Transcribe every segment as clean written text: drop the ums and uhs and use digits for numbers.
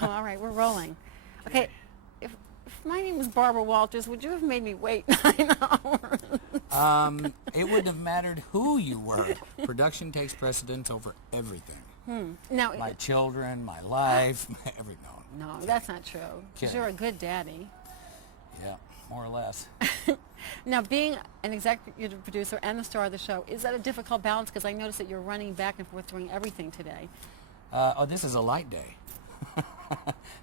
All right, we're rolling. Okay, if my name was Barbara Walters, would you have made me wait 9 hours? It wouldn't have mattered who you were. Production takes precedence over everything. Now, My children, my life, every no, that's not true. Because Okay. you're a good daddy. Yeah, more or less. Now, being an executive producer and the star of the show, is that a difficult balance? Because I noticed that you're running back and forth doing everything today. This is a light day.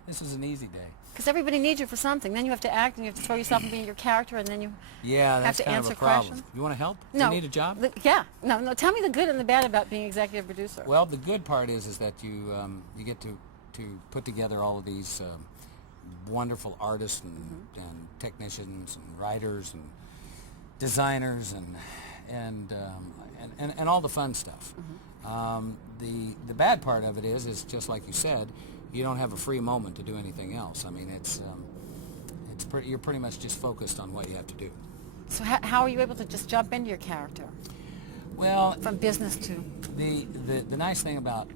This is an easy day. Because everybody needs you for something. Then you have to act, and you have to throw yourself and be your character, and then you Yeah, have that's to kind answer of a problem. questions. You want to help? No. You need a job? Yeah. No. Tell me the good and the bad about being executive producer. Well, the good part is that you you get to put together all of these wonderful artists and technicians and writers and designers and all the fun stuff. The bad part of it is just like you said, you don't have a free moment to do anything else. I mean, you're pretty much just focused on what you have to do. So how are you able to just jump into your character Well, from business to? the nice thing about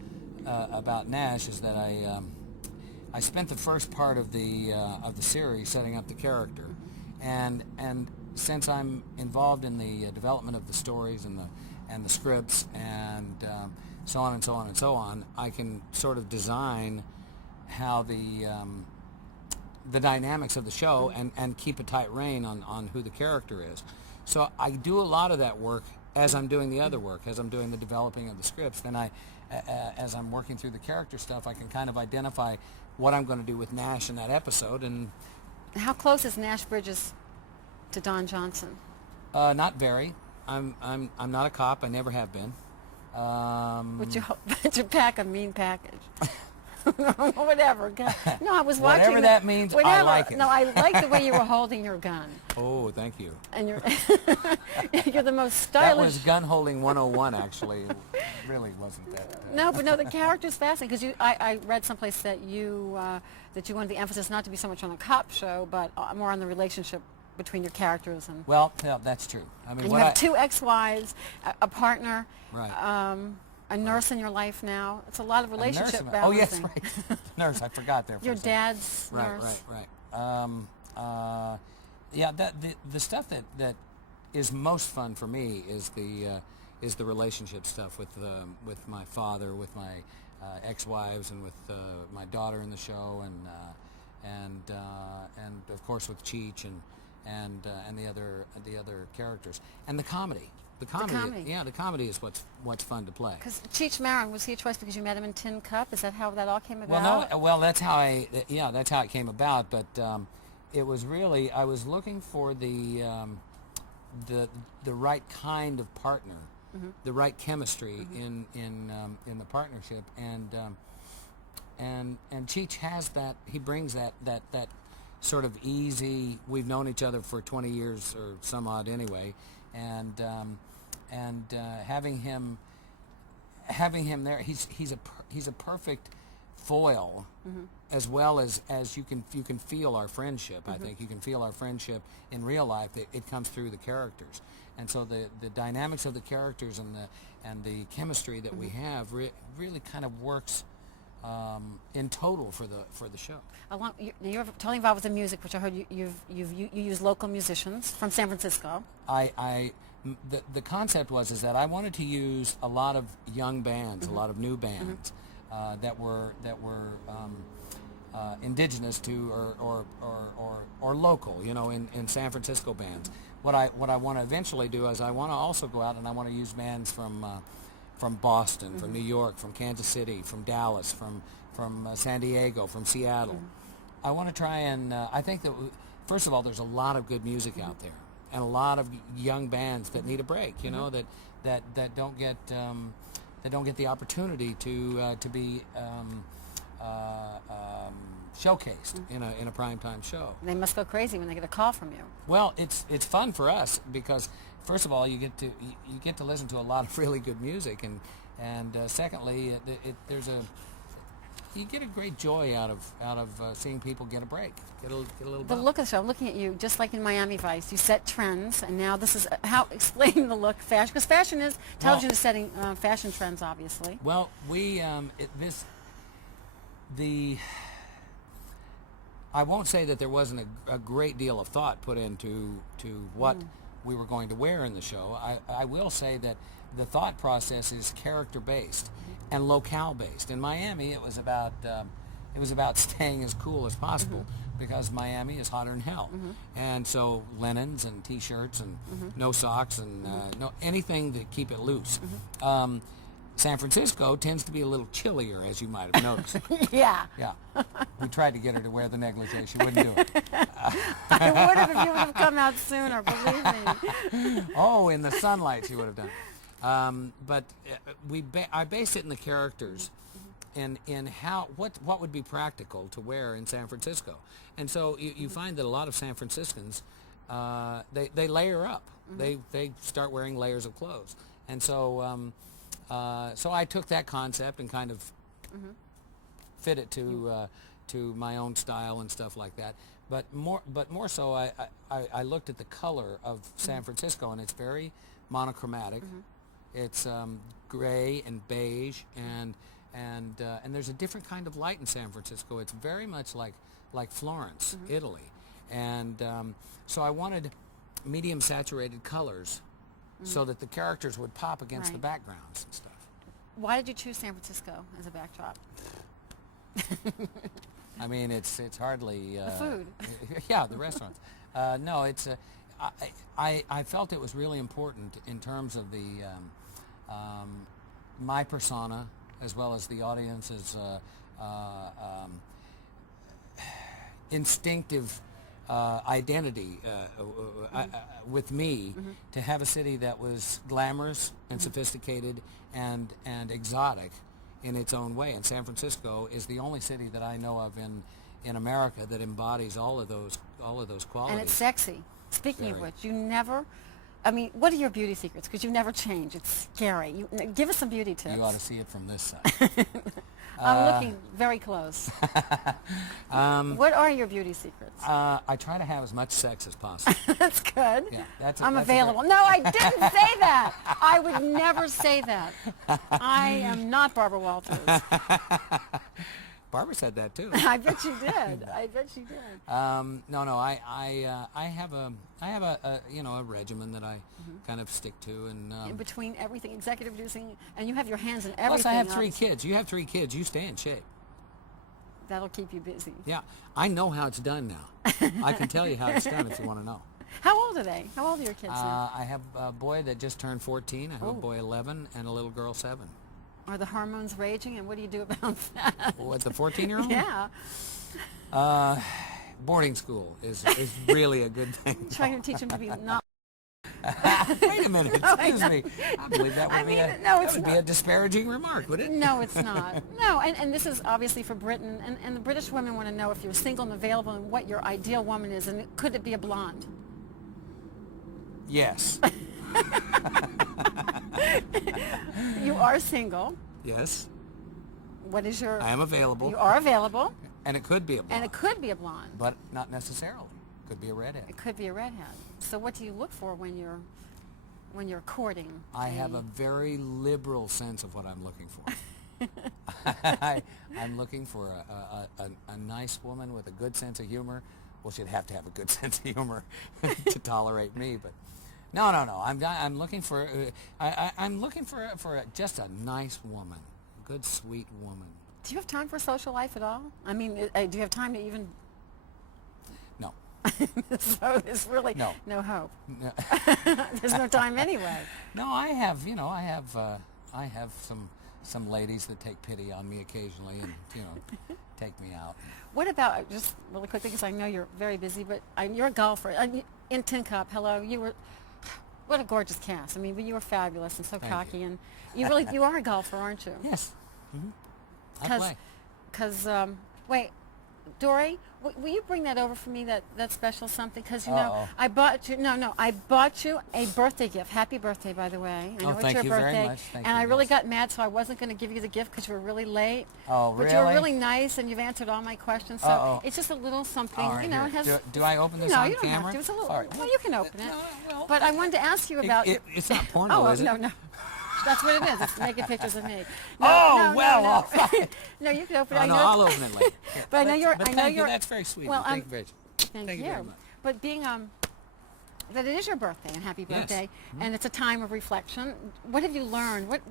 Nash is that I spent the first part of the series setting up the character, and since I'm involved in the development of the stories and the scripts and so on and so on and so on, I can sort of design how the dynamics of the show and keep a tight rein on who the character is. So I do a lot of that work as I'm doing the other work, as I'm doing the developing of the scripts. Then as I'm working through the character stuff, I can kind of identify what I'm going to do with Nash in that episode. And How close is Nash Bridges to Don Johnson? not very. I'm not a cop. I never have been. Would you pack a mean package? Whatever. No, I was watching. Whatever that means, I like it. No, I like the way you were holding your gun. Oh, thank you. And you're the most That stylish. was gun holding 101, actually. Really wasn't that. No, but no, the character's fascinating because I read someplace that you wanted the emphasis not to be so much on a cop show, but more on the relationship between your characters and. Well, yeah, that's true. I mean, And you have two ex-wives, a partner, Right. A nurse in your life now. It's a lot of relationship nurse. balancing. Oh, yes, right. Nurse, I forgot there for Your a second. dad's Right, nurse. right. Yeah, the stuff that is most fun for me is the relationship stuff with my father, with my ex-wives, and with my daughter in the show, and of course with Cheech and the other characters, and the comedy. The comedy. Yeah, the comedy is what's fun to play. Because Cheech Marin, was he a choice because you met him in Tin Cup? Is that how that all came about? Well, that's how it came about. But it was really, I was looking for the right kind of partner, the right chemistry in the partnership, and Cheech has that. He brings that sort of easy. We've known each other for 20 years or some odd anyway, and having him there, he's a perfect foil, as well as you can feel our friendship. I think you can feel our friendship in real life. It comes through the characters, and so the dynamics of the characters and the chemistry that we have really kind of works in total for the show. You're totally involved with the music, which I heard you use local musicians from San Francisco. The concept is that I wanted to use a lot of young bands, a lot of new bands that were indigenous to or local, in San Francisco bands. What I want to eventually do is I want to also go out and I want to use bands from Boston, from New York, from Kansas City, from Dallas, from San Diego, from Seattle. I want to try and I think that first of all, there's a lot of good music out there, and a lot of young bands that need a break. That don't get the opportunity to be showcased in a primetime show. They must go crazy when they get a call from you. Well, it's fun for us because first of all, you get to listen to a lot of really good music, and secondly, you get a great joy out of seeing people get a break, get a little. The bump. look of the show. I'm looking at you, just like in Miami Vice. You set trends, and now this is how explain the look, fashion, because television is setting fashion trends, obviously. Well, we I won't say that there wasn't a great deal of thought put into what we were going to wear in the show. I will say that the thought process is character-based and locale-based. In Miami, it was about staying as cool as possible because Miami is hotter than hell. And so linens and T-shirts and no socks and no anything to keep it loose. San Francisco tends to be a little chillier, as you might have noticed. Yeah. Yeah. We tried to get her to wear the negligee. She wouldn't do it. I would have if you would have come out sooner, believe me. Oh, in the sunlight she would have done it. But I based it in the characters and in what would be practical to wear in San Francisco. And so you find that a lot of San Franciscans, they layer up. They start wearing layers of clothes. And so so I took that concept and kind of fit it to my own style and stuff like that. But more so, I looked at the color of San Francisco, and it's very monochromatic. It's gray and beige, and there's a different kind of light in San Francisco. It's very much like Florence, Italy, and so I wanted medium saturated colors so that the characters would pop against the backgrounds and stuff. Why did you choose San Francisco as a backdrop? I mean, it's hardly the food. Yeah, the restaurants. No, it's I felt it was really important in terms of the my persona as well as the audience's instinctive identity with me to have a city that was glamorous and sophisticated and exotic in its own way. And San Francisco is the only city that I know of in America that embodies all of those qualities. And it's sexy. Speaking of Very. which, you never, I mean, what are your beauty secrets? Because you never change. It's scary. Give us some beauty tips. You ought to see it from this side. I'm looking very close. What are your beauty secrets? I try to have as much sex as possible. That's good. Yeah, that's I'm available. No, I didn't say that. I would never say that. I am not Barbara Walters. Barbara said that too. I bet you did. I bet you did. No. I have a a regimen that I kind of stick to, and In between everything, executive producing, and you have your hands in everything. plus I have 3 obviously. kids. You have 3 kids. You stay in shape. That'll keep you busy. Yeah, I know how it's done now. I can tell you how it's done if you want to know. How old are they? How old are your kids now? I have a boy that just turned 14. I have a boy 11 and a little girl 7. Are the hormones raging, and what do you do about that? What, the 14-year-old? Yeah. Boarding school is really a good thing. Trying to teach them to be not. Wait a minute, excuse me. I believe that would, I mean, no, that it's would be not. a disparaging remark, would it? No, it's not. No, and this is obviously for Britain, and the British women want to know if you're single and available and what your ideal woman is, and could it be a blonde? Yes. You are single. Yes. What is your... I am available. You are available, And it could be a blonde. and it could be a blonde. But not necessarily. Could be a redhead. It could be a redhead. So what do you look for when you're courting? I have a very liberal sense of what I'm looking for. I'm looking for a nice woman with a good sense of humor. Well, she'd have to have a good sense of humor to tolerate me, but no. I'm looking for I'm looking for just a nice woman, a good, sweet woman. Do you have time for social life at all? I mean, do you have time to even... No. So there's really No. no hope. No. There's no time anyway. No, I have some ladies that take pity on me occasionally and take me out. What about, just really quickly, because I know you're very busy, but you're a golfer. In Tin Cup, hello, you were, what a gorgeous cast. I mean, but you were fabulous and so Thank cocky, you. and you are a golfer, aren't you? Yes. Mm-hmm. I play. Because, wait, Dory, will you bring that over for me, that special something? Because, Uh-oh. I bought you a birthday gift. Happy birthday, by the way. I know it's thank your you very birthday. much. Thank and you, I really yes. got mad, so I wasn't going to give you the gift because you were really late. Oh, But really? you were really nice, and you've answered all my questions. So Uh-oh. it's just a little something, All right, it here. has... Do I open this no, on you don't camera? have to. It's a little... All right. Well, you can open it. No, well, but I wanted to ask you about... it's not porno, is it? No. That's what it is. It's naked pictures of me. All right. No, you can open it. Oh, I no, know. I'll open it later. But I know you're. But I know thank you. you're. That's very sweet. Well, Thank you very much. Thank you very much. But being that it is your birthday and happy Yes. birthday, and it's a time of reflection. What have you learned? What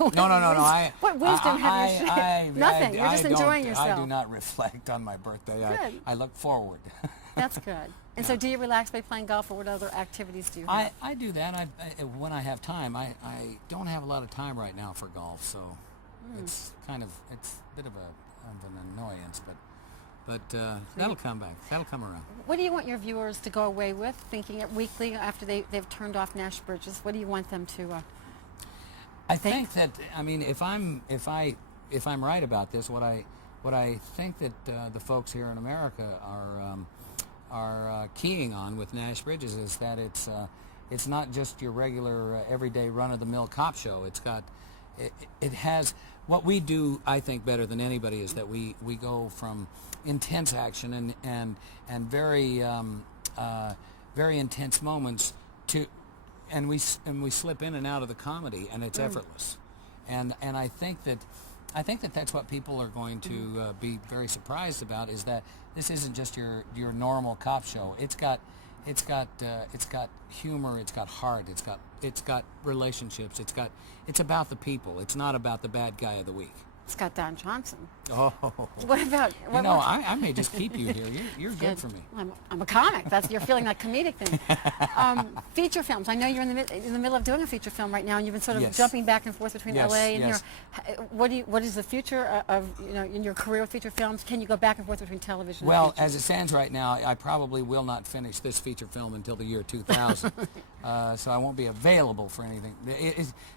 No. what wisdom have you shared? Nothing. You're just enjoying yourself. I do not reflect on my birthday. Good. I look forward. That's good. And so, do you relax by playing golf, or what other activities do you have? I do that. When I have time. I don't have a lot of time right now for golf, so it's a bit of an annoyance, but that'll come back. That'll come around. What do you want your viewers to go away with, thinking it weekly after they've turned off Nash Bridges? What do you want them to? I think that if I'm right about this, what I think that the folks here in America are keying on with Nash Bridges is that it's not just your regular everyday run-of-the-mill cop show. It has what we do. I think better than anybody is that we go from intense action and very very intense moments and we slip in and out of the comedy, and it's effortless, and I think that that's what people are going to be very surprised about, is that this isn't just your normal cop show. It's got humor, it's got heart, it's got relationships, it's about the people. It's not about the bad guy of the week. It's got Don Johnson. Oh. What about? I may just keep you here. You're good for me. I'm a comic. You're feeling that comedic thing. Feature films. I know you're in the middle of doing a feature film right now, and you've been sort of jumping back and forth between LA and here. What is the future of in your career with feature films? Can you go back and forth between television? Well, and feature? as it stands right now, I probably will not finish this feature film until the year 2000, so I won't be available for anything.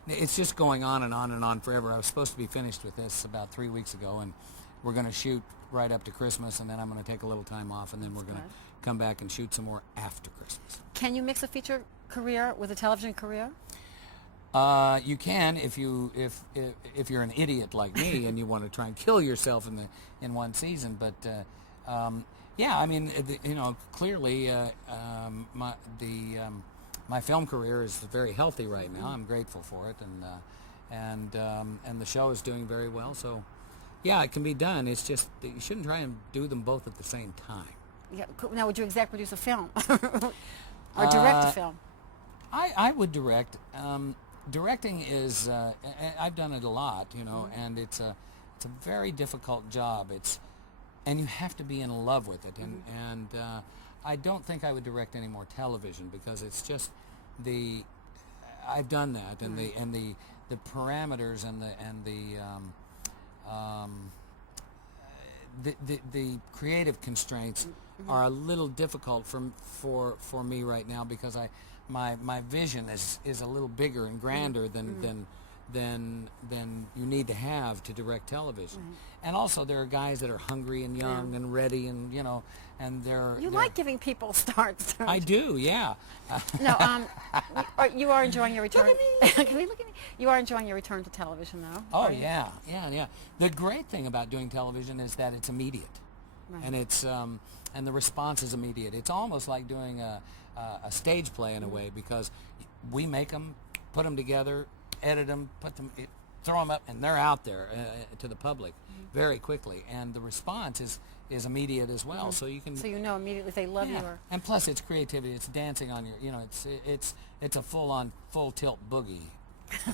It's just going on and on and on forever. I was supposed to be finished with this about 3 weeks ago, and we're going to shoot right up to Christmas, and then I'm going to take a little time off, and then we're going to come back and shoot some more after Christmas. Can you mix a feature career with a television career? You can if you're an idiot like me and you want to try and kill yourself in one season. But clearly my film career is very healthy right now. I'm grateful for it, and the show is doing very well. So, yeah, it can be done. It's just that you shouldn't try and do them both at the same time. Yeah. Now, would you exec produce a film or direct a film? I would direct. Directing is I've done it a lot, and it's a very difficult job. And you have to be in love with it, and I don't think I would direct any more television, because it's just I've done that, and the parameters and the creative constraints are a little difficult for me right now, because my vision is a little bigger and grander than you need to have to direct television. And also there are guys that are hungry and young and ready, and and they're like giving people starts. I do, yeah. No, you are enjoying your return. Look at me. You are enjoying your return to television, though. Oh yeah. The great thing about doing television is that it's immediate, and it's and the response is immediate. It's almost like doing a stage play in a way, because we make them, put them together, edit them, throw them up, and they're out there to the public very quickly, and the response is immediate as well. So you can immediately if they love you. And plus, it's creativity. It's dancing on your, it's a full tilt boogie.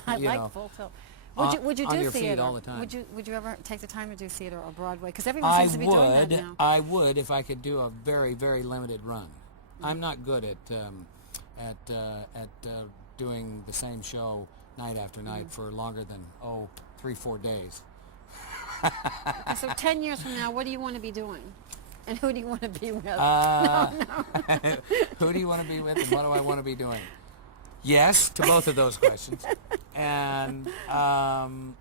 I like full tilt. Would you do on your theater feet all the time? Would you ever take the time to do theater or Broadway? Because everyone seems to be doing that now. I would if I could do a very, very limited run. I'm not good at doing the same show night after night for longer than 3-4 days. Okay, so 10 years from now, what do you want to be doing? And who do you want to be with? Who do you want to be with, and what do I want to be doing? Yes, to both of those questions. And 10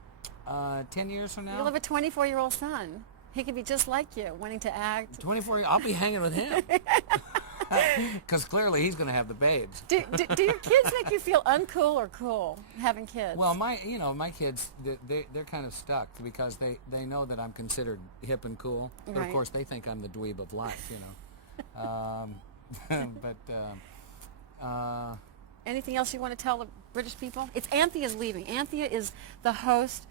years from now? You'll have a 24-year-old son. He could be just like you, wanting to act. 24, I'll be hanging with him. Because clearly he's going to have the babes. Do your kids make you feel uncool or cool having kids? Well, my kids, they're kind of stuck, because they know that I'm considered hip and cool. But of course they think I'm the dweeb of life, anything else you want to tell the British people? It's Anthea's leaving. Anthea is the host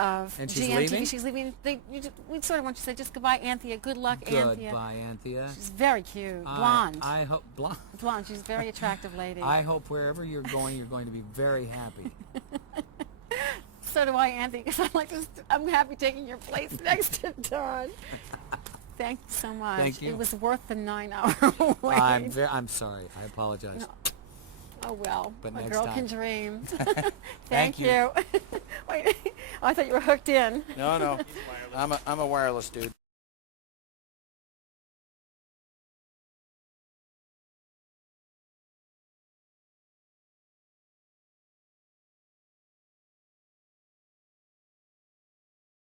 of And she's GMTV. leaving? She's leaving. We sort of want you to say just goodbye, Anthea. Good luck, Anthea. Goodbye, Anthea. She's very cute. Blonde. I hope blonde. Blonde. She's a very attractive lady. I hope wherever you're going to be very happy. So do I, Anthea, because I'm happy taking your place next to Don. Thank you so much. Thank you. It was worth the 9-hour wait. I'm sorry. I apologize. No. Oh well, But a next girl time. can dream. Thank you. Wait, I thought you were hooked in. No, I'm a wireless dude.